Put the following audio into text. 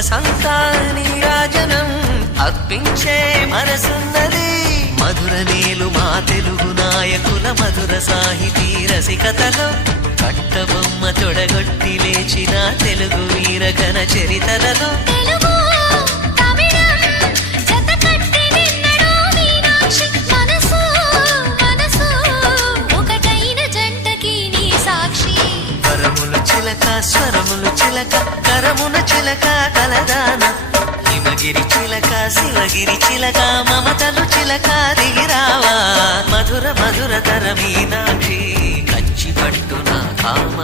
సొగసంతా నీరాజనం అర్పించే మనసున్నది. మధుర నేలు మా తెలుగు నాయకుల మధుర సాహితీ రసికతలో కట్టబొమ్మ తొడగొట్టి లేచిన తెలుగు వీర ఘన చరితలలో చిలక స్వరములు చిలక కరమున చిలక కలదాన హిమగిరి చిలక శివగిరి చిలక మమతలు చిలక దిగిరావా మధుర మధుర తర మీనాక్షి కంచి పట్టున కామ